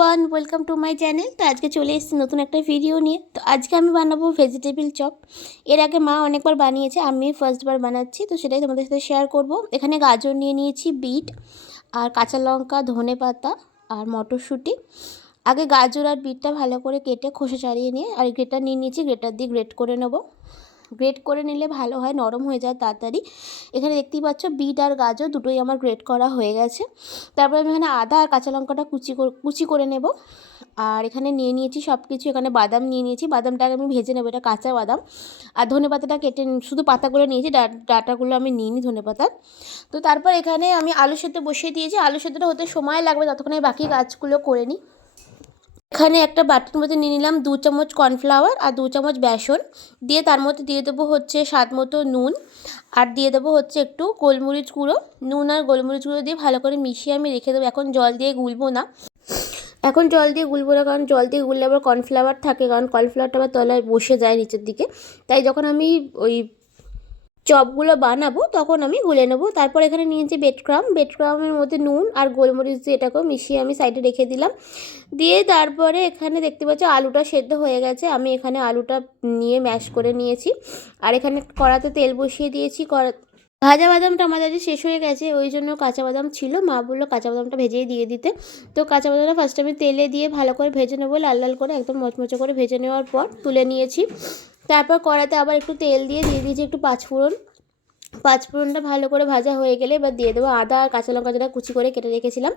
Everyone, welcome to my channel. তো আজকে চলে এসেছি নতুন একটা ভিডিও নিয়ে। তো আজকে আমি বানাবো ভেজিটেবিল চপ। এর আগে মা অনেকবার বানিয়েছে, আমি ফার্স্টবার বানাচ্ছি, তো সেটাই তোমাদের সাথে শেয়ার করব। এখানে গাজর নিয়ে নিয়েছি, বিট আর কাঁচা লঙ্কা, ধনেপাতা আর মটরশুঁটি। আগে গাজর আর বিটটা ভালো করে কেটে খোসা ছাড়িয়ে নিয়ে আর গ্রেটার নিয়ে নিয়েছি, গ্রেটার দিয়ে গ্রেট করে নেব। গ্রেট করে নিলে ভালো হয়, নরম হয়ে যায় তাড়াতাড়ি। এখানে দেখতেই পাচ্ছ বিট আর গাজর দুটোই আমার গ্রেট করা হয়ে গেছে। তারপরে আমি এখানে আদা আর কাঁচা লঙ্কাটা কুচি করে নেব। আর এখানে নিয়ে নিয়েছি সব কিছু। এখানে বাদাম নিয়ে নিয়েছি, বাদামটাকে আমি ভেজে নেবো, এটা কাঁচা বাদাম। আর ধনেপাতাটা কেটে শুধু পাতাগুলো নিয়েছি, ডাটাগুলো আমি নিইনি ধনেপাতার। তো তারপর এখানে আমি আলু সেদ্ধ বসিয়ে দিয়েছি। আলু সেদ্ধটা হতে সময় লাগবে, ততক্ষণে বাকি কাজগুলো করে নিই। এখানে একটা বাটির মধ্যে নিয়ে নিলাম 2 চামচ কর্নফ্লাওয়ার আর 2 চামচ বেসন দিয়ে, তার মধ্যে দিয়ে দেবো হচ্ছে স্বাদ মতো নুন, আর দিয়ে দেবো হচ্ছে একটু গোলমরিচ গুঁড়ো। নুন আর গোলমরিচ গুঁড়ো দিয়ে ভালো করে মিশিয়ে আমি রেখে দেবো। এখন জল দিয়ে গুলবো না, কারণ জল দিয়ে গুললে আবার কর্নফ্লাওয়ার থাকে, কারণ কর্নফ্লাওয়ারটা আবার তলায় বসে যায় নিচের দিকে। তাই যখন আমি ওই চপগুলো বানাবো তখন আমি গুলে নেবো। তারপর এখানে নিয়েছি বেডক্রামের মধ্যে নুন আর গোলমরিচ দিয়ে এটাকেও মিশিয়ে আমি সাইডে রেখে দিলাম। দিয়ে তারপরে এখানে দেখতে পাচ্ছ আলুটা সেদ্ধ হয়ে গেছে, আমি এখানে আলুটা নিয়ে ম্যাশ করে নিয়েছি। আর এখানে কড়াতে তেল বসিয়ে দিয়েছি। ভাজা বাদামটা আমার কাছে শেষ হয়ে গেছে, ওই জন্য কাঁচা বাদাম ছিল, মা বললো কাঁচা বাদামটা ভেজেই দিয়ে দিতে। তো কাঁচা বাদামটা ফার্স্ট আমি তেলে দিয়ে ভালো করে ভেজে নেবো, লাল লাল করে একদম মচমচে করে ভেজে নেওয়ার পর তুলে নিয়েছি। তারপর কড়াতে আবার একটু তেল দিয়ে দিয়েছি একটু পাঁচফোড়নটা ভালো করে ভাজা হয়ে গেলে এবার দিয়ে দেবো আদা আর কাঁচা লঙ্কা, যেটা কুচি করে কেটে রেখেছিলাম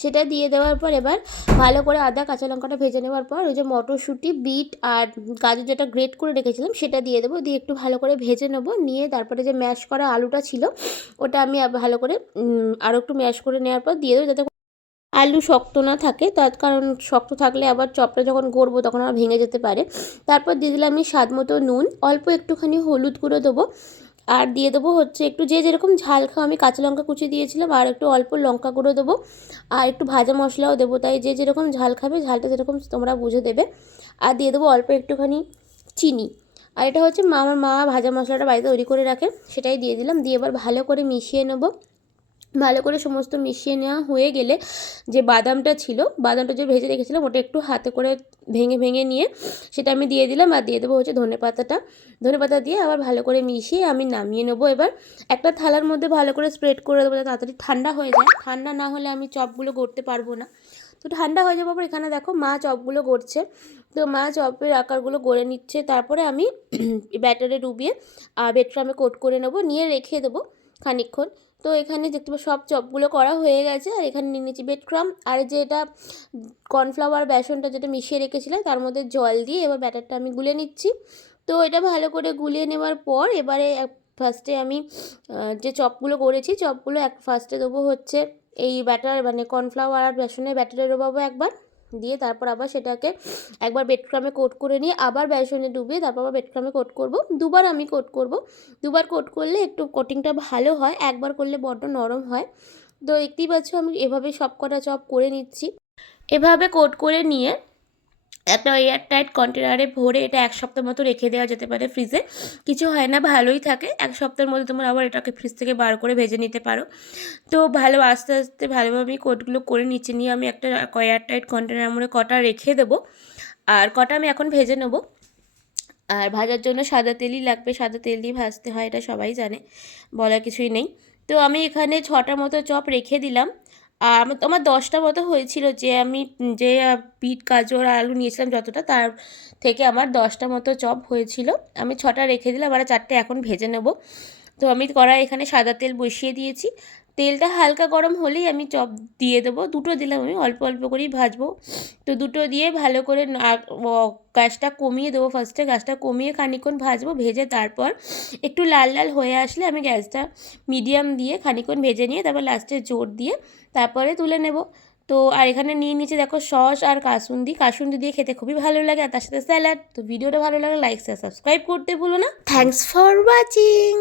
সেটা দিয়ে দেওয়ার পর এবার ভালো করে আদা কাঁচা লঙ্কাটা ভেজে নেওয়ার পর ওই যে মটরশুঁটি, বিট আর গাজর যেটা গ্রেট করে রেখেছিলাম সেটা দিয়ে দেবো। দিয়ে একটু ভালো করে ভেজে নেবো, নিয়ে তারপরে যে ম্যাশ করা আলুটা ছিল ওটা আমি ভালো করে আরও একটু ম্যাশ করে নেওয়ার পর দিয়ে দেবো, যাতে আলু শক্ত না থাকে। তার কারণ শক্ত থাকলে আবার চপটা যখন গড়বো তখন আবার ভেঙে যেতে পারে। তারপর দিয়ে দিলাম আমি স্বাদ মতো নুন, অল্প একটুখানি হলুদ গুঁড়ো দেবো, আর দিয়ে দেবো হচ্ছে একটু যে যেরকম ঝাল খাও, আমি কাঁচা লঙ্কা কুচি দিয়েছিলাম, আর একটু অল্প লঙ্কা গুঁড়ো দেবো, আর একটু ভাজা মশলাও দেবো। তাই যে যেরকম ঝাল খাবে ঝালটা যেরকম তোমরা বুঝে দেবে। আর দিয়ে দেবো অল্প একটুখানি চিনি। আর এটা হচ্ছে আমার মা ভাজা মশলাটা বাড়িতে তৈরি করে রাখে, সেটাই দিয়ে দিলাম। দিয়ে এবার ভালো করে মিশিয়ে নেবো। ভালো করে সমস্ত মিশিয়ে নেওয়া হয়ে গেলে যে বাদামটা যে ভেজে রেখেছিলাম ওটা একটু হাতে করে ভেঙে ভেঙে নিয়ে সেটা আমি দিয়ে দিলাম। আর দিয়ে দেবো হচ্ছে ধনেপাতা দিয়ে আবার ভালো করে মিশিয়ে আমি নামিয়ে নেবো। এবার একটা থালার মধ্যে ভালো করে স্প্রেড করে দেবো, তাড়াতাড়ি ঠান্ডা হয়ে যায়। ঠান্ডা না হলে আমি চপগুলো গড়তে পারবো না। তো ঠান্ডা হয়ে যাবার পর এখানে দেখো মা চপগুলো গড়ছে। তো মা চপের আকারগুলো গড়ে নিচ্ছে। তারপরে আমি ব্যাটারে ডুবিয়ে ব্রেডক্রামে কোট করে নেবো, নিয়ে রেখে দেবো খানিকক্ষণ। তো এখানে দেখতে পাবো সব চপগুলো করা হয়ে গেছে। আর এখানে নিয়ে নিয়েছি ব্রেডক্রাম, আর যে এটা কর্নফ্লাওয়ার বেসনটা যেটা মিশিয়ে রেখেছিলাম তার মধ্যে জল দিয়ে এবার ব্যাটারটা আমি গুলে নিচ্ছি। তো এটা ভালো করে গুলিয়ে নেওয়ার পর এবারে ফার্স্টে আমি যে চপগুলো করেছি চপগুলো ফার্স্টে দেবো হচ্ছে এই ব্যাটার, মানে কর্নফ্লাওয়ার আর বেসনের ব্যাটারে ডোবাবো একবার, দিয়ে তারপর আবার সেটাকে একবার ব্রেডক্রামে কোট করে নিয়ে আবার বেসনে ডুবিয়ে তারপর আবার ব্রেডক্রামে কোট করব। দুবার আমি কোট করব। দুবার কোট করলে একটু কোটিংটা ভালো হয়, একবার করলে বড্ড নরম হয়। তো দেখতেই পাচ্ছ আমি এভাবে সব কটা চপ করে নিচ্ছি। এভাবে কোট করে নিয়ে একটা এয়ারটাইট কন্টেনারে ভরে এটা 1 সপ্তাহ মতো রেখে দেওয়া যেতে পারে ফ্রিজে। কিছু হয় না, ভালোই থাকে। 1 সপ্তাহের মধ্যে তোমরা আবার এটাকে ফ্রিজ থেকে বার করে ভেজে নিতে পারো। তো আস্তে আস্তে ভালোভাবে আমি কোটগুলো করে নিচ্ছি, নিয়ে আমি একটা এয়ারটাইট কন্টেনারের মধ্যে কটা রেখে দেবো। আর কটা আমি এখন ভেজে নেবো। আর ভাজার জন্য সাদা তেলই লাগবে, সাদা তেল দিয়ে ভাজতে হয়, এটা সবাই জানে, বলার কিছুই নেই। তো আমি এখানে 6টা মতো চপ রেখে দিলাম। আর আমার 10টা মতো হয়েছিল, যে বিট গাজর আর আলু নিয়েছিলাম যতটা, তার থেকে আমার 10টা মতো চপ হয়েছিল। আমি 6টা রেখে দিলাম, আর 4টে এখন ভেজে নেব। তো আমি এখানে সাদা তেল বসিয়ে দিয়েছি। তেলটা হালকা গরম হলেই আমি চপ দিয়ে দেবো। দুটো দিলাম, আমি অল্প অল্প করেই ভাজবো। তো দুটো দিয়ে ভালো করে গ্যাসটা কমিয়ে দেবো। ফার্স্টে গ্যাসটা কমিয়ে খানিকক্ষণ ভাজবো, ভেজে তারপর একটু লাল লাল হয়ে আসলে আমি গ্যাসটা মিডিয়াম দিয়ে খানিকক্ষণ ভেজে নিয়ে তারপর লাস্টে জোর দিয়ে তারপরে তুলে নেব। তো আর এখানে নিয়ে নিচে দেখো সস আর কাসুন্দি দিয়ে খেতে খুবই ভালো লাগে, আর তার সাথে স্যালাড। তো ভিডিওটা ভালো লাগে লাইক শেয়ার সাবস্ক্রাইব করতে ভুলো না। Thanks for watching.